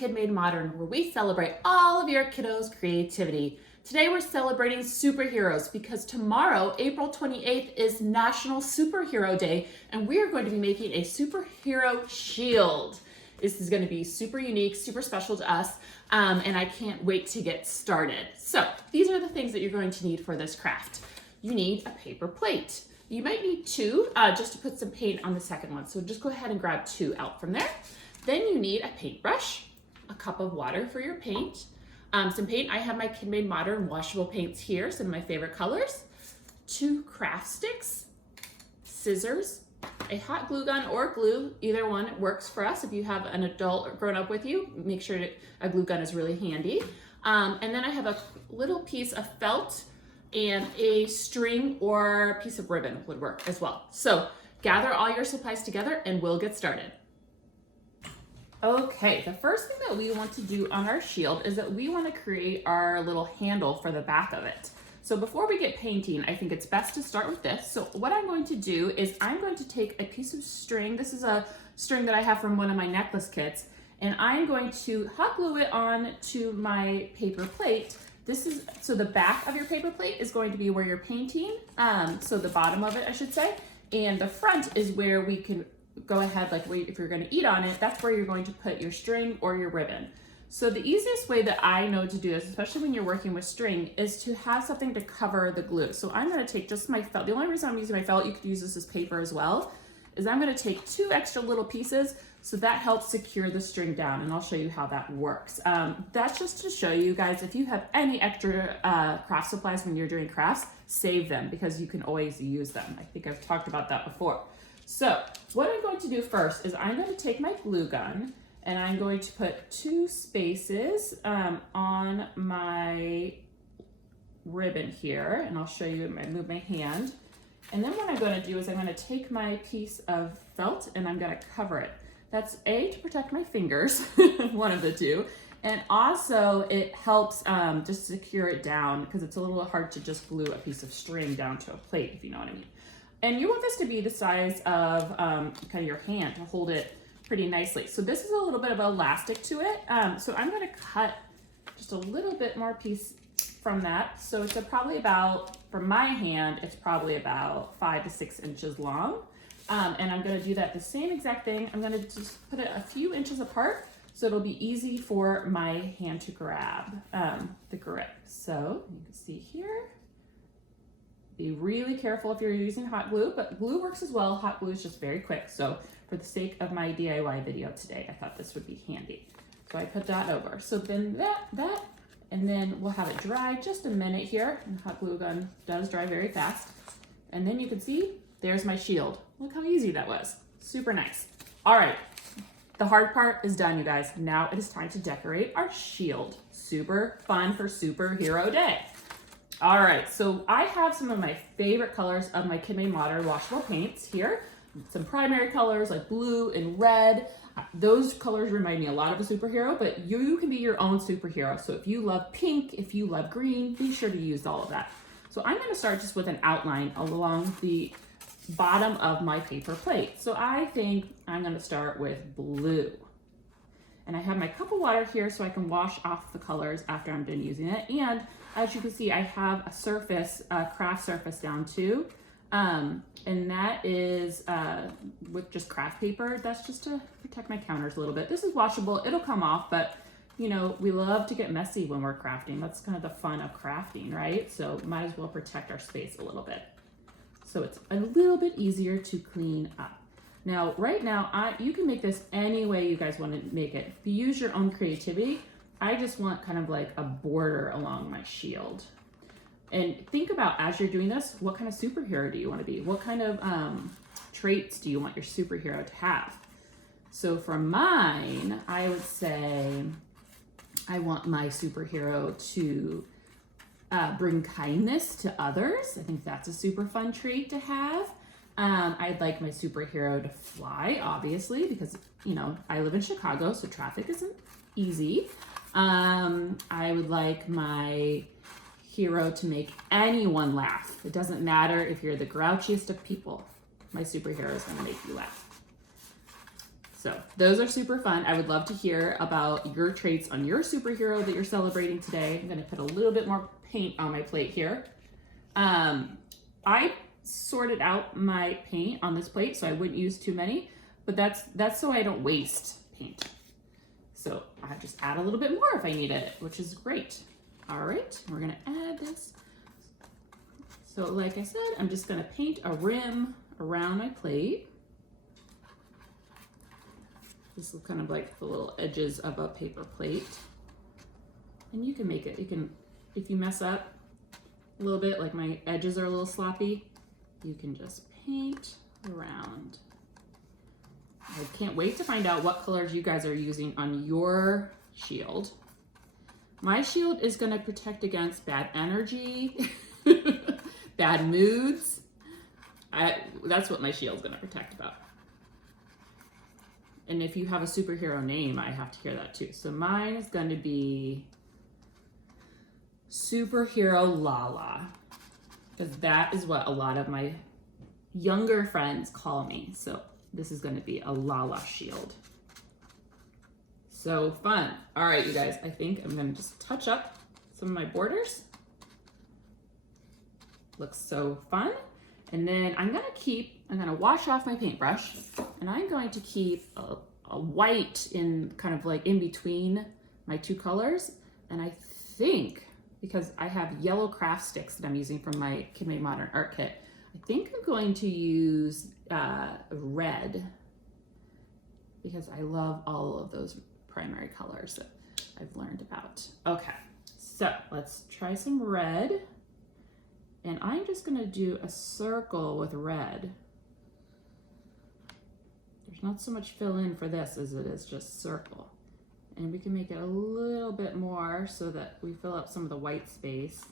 KidMadeModern, where we celebrate all of your kiddos' creativity. Today we're celebrating superheroes because tomorrow, April 28th, is National Superhero Day, and we are going to be making a superhero shield. This is going to be super unique, super special to us, and I can't wait to get started. So these are the things that you're going to need for this craft. You need a paper plate. You might need two just to put some paint on the second one. So just go ahead and grab two out from there. Then you need a paintbrush, a cup of water for your paint, some paint. I have my KidMadeModern Washable Paints here, some of my favorite colors, two craft sticks, scissors, a hot glue gun or glue, either one works for us. If you have an adult or grown up with you, make sure that a glue gun is really handy. And then I have a little piece of felt and a string or piece of ribbon would work as well. So gather all your supplies together and we'll get started. Okay, the first thing that we want to do on our shield is that we want to create our little handle for the back of it. So before we get painting, I think it's best to start with this. So what I'm going to do is I'm going to take a piece of string. This is a string that I have from one of my necklace kits, and I'm going to hot glue it on to my paper plate. So the back of your paper plate is going to be where you're painting, so the bottom of it, I should say, and the front is where we can go ahead, like if you're going to eat on it, that's where you're going to put your string or your ribbon. So the easiest way that I know to do this, especially when you're working with string, is to have something to cover the glue. So I'm going to take just my felt. The only reason I'm using my felt, you could use this as paper as well, is I'm going to take two extra little pieces, so that helps secure the string down, and I'll show you how that works. That's just to show you guys, if you have any extra craft supplies when you're doing crafts, save them because you can always use them. I think I've talked about that before. So what I'm going to do first is I'm going to take my glue gun and I'm going to put two spaces on my ribbon here, and I'll show you, I move my hand. And then what I'm going to do is I'm going to take my piece of felt and I'm going to cover it. That's A, to protect my fingers, one of the two, and also it helps just secure it down because it's a little hard to just glue a piece of string down to a plate, if you know what I mean. And you want this to be the size of kind of your hand to hold it pretty nicely. So this is a little bit of elastic to it. So I'm going to cut just a little bit more piece from that. So it's probably about, for my hand, it's probably about 5 to 6 inches long. And I'm going to do that the same exact thing. I'm going to just put it a few inches apart so it'll be easy for my hand to grab the grip. So you can see here. Be really careful if you're using hot glue, but glue works as well. Hot glue is just very quick. So for the sake of my DIY video today, I thought this would be handy. So I put that over. So then that, and then we'll have it dry just a minute here. And the hot glue gun does dry very fast. And then you can see, there's my shield. Look how easy that was. Super nice. All right, the hard part is done, you guys. Now it is time to decorate our shield. Super fun for Superhero Day. All right, so I have some of my favorite colors of my KidMadeModern Washable Paints here. Some primary colors like blue and red. Those colors remind me a lot of a superhero, but you can be your own superhero. So if you love pink, if you love green, be sure to use all of that. So I'm gonna start just with an outline along the bottom of my paper plate. So I think I'm gonna start with blue. And I have my cup of water here so I can wash off the colors after I'm done using it. And as you can see, I have a surface, a craft surface down too. And that is with just craft paper. That's just to protect my counters a little bit. This is washable, it'll come off, but you know, we love to get messy when we're crafting. That's kind of the fun of crafting, right? So might as well protect our space a little bit. So it's a little bit easier to clean up. Now, right now, you can make this any way you guys want to make it. If you use your own creativity, I just want kind of like a border along my shield. And think about, as you're doing this, what kind of superhero do you want to be? What kind of traits do you want your superhero to have? So for mine, I would say I want my superhero to bring kindness to others. I think that's a super fun trait to have. I'd like my superhero to fly, obviously, because, you know, I live in Chicago, so traffic isn't easy. I would like my hero to make anyone laugh. It doesn't matter if you're the grouchiest of people. My superhero is going to make you laugh. So those are super fun. I would love to hear about your traits on your superhero that you're celebrating today. I'm gonna put a little bit more paint on my plate here. I sorted out my paint on this plate so I wouldn't use too many, but that's so I don't waste paint. So I just add a little bit more if I need it, which is great. All right, we're gonna add this. So like I said, I'm just gonna paint a rim around my plate. This is kind of like the little edges of a paper plate. And you can make it, if you mess up a little bit, like my edges are a little sloppy, you can just paint around. I can't wait to find out what colors you guys are using on your shield. My shield is gonna protect against bad energy, bad moods. That's what my shield's gonna protect about. And if you have a superhero name, I have to hear that too. So mine is going to be Superhero Lala, because that is what a lot of my younger friends call me. So this is going to be a Lala shield. So fun. All right, you guys, I think I'm going to just touch up some of my borders. Looks so fun. And then I'm gonna wash off my paintbrush, and I'm going to keep a white in kind of like in between my two colors. And I think, because I have yellow craft sticks that I'm using from my KidMadeModern art kit, I think I'm going to use red, because I love all of those primary colors that I've learned about. Okay, so let's try some red. And I'm just gonna do a circle with red. There's not so much fill in for this as it is just circle. And we can make it a little bit more so that we fill up some of the white space.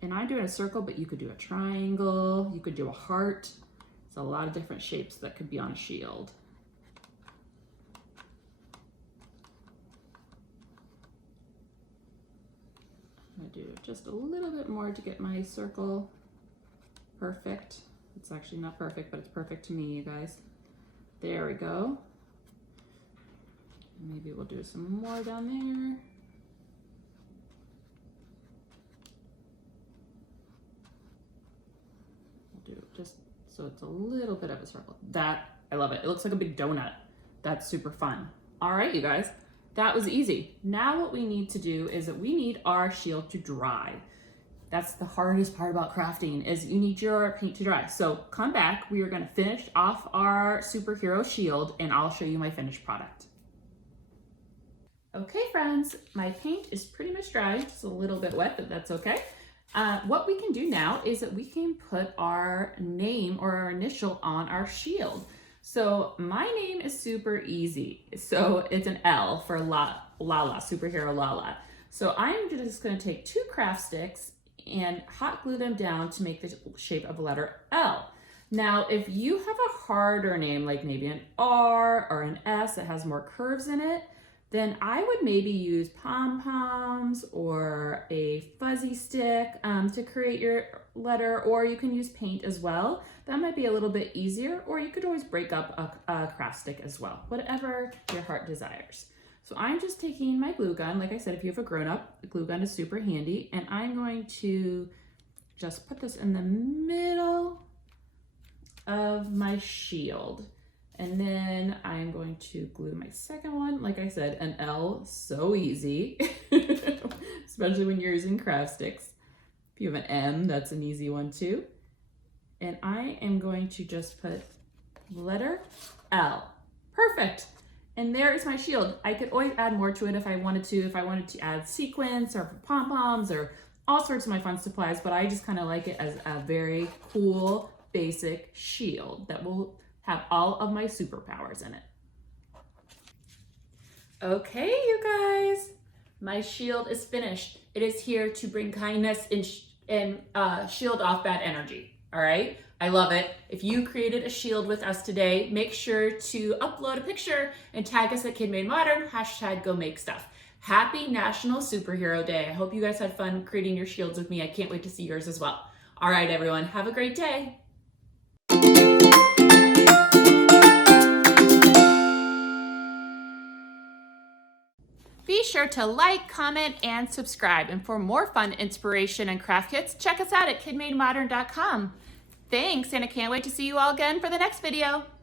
And I'm doing a circle, but you could do a triangle, you could do a heart. There's a lot of different shapes that could be on a shield. I'm gonna do just a little bit more to get my circle perfect. It's actually not perfect, but it's perfect to me, you guys. There we go. Maybe we'll do some more down there. We'll do it just so it's a little bit of a circle. That, I love it. It looks like a big donut. That's super fun. All right, you guys. That was easy. Now what we need to do is that we need our shield to dry. That's the hardest part about crafting, is you need your paint to dry. So come back, we are gonna finish off our superhero shield and I'll show you my finished product. Okay friends, my paint is pretty much dry. It's a little bit wet, but that's okay. What we can do now is that we can put our name or our initial on our shield. So my name is super easy. So it's an L for Lala, Superhero Lala. So I'm just gonna take 2 craft sticks and hot glue them down to make the shape of a letter L. Now, if you have a harder name, like maybe an R or an S that has more curves in it, then I would maybe use pom-poms or a fuzzy stick to create your letter, or you can use paint as well. That might be a little bit easier, or you could always break up a craft stick as well, whatever your heart desires. So I'm just taking my glue gun. Like I said, if you have a grown-up, the glue gun is super handy, and I'm going to just put this in the middle of my shield. And then I'm going to glue my second one. Like I said, an L, so easy, especially when you're using craft sticks. If you have an M, that's an easy one too. And I am going to just put letter L. Perfect. And there is my shield. I could always add more to it if I wanted to. If I wanted to add sequins or pom-poms or all sorts of my fun supplies, but I just kind of like it as a very cool, basic shield that will have all of my superpowers in it. Okay, you guys, my shield is finished. It is here to bring kindness and shield off bad energy, all right? I love it. If you created a shield with us today, make sure to upload a picture and tag us at KidMadeModern, #GoMakeStuff. Happy National Superhero Day. I hope you guys had fun creating your shields with me. I can't wait to see yours as well. All right, everyone, have a great day. Be sure to like, comment, and subscribe. And for more fun inspiration and craft kits, check us out at KidMadeModern.com. Thanks, and I can't wait to see you all again for the next video.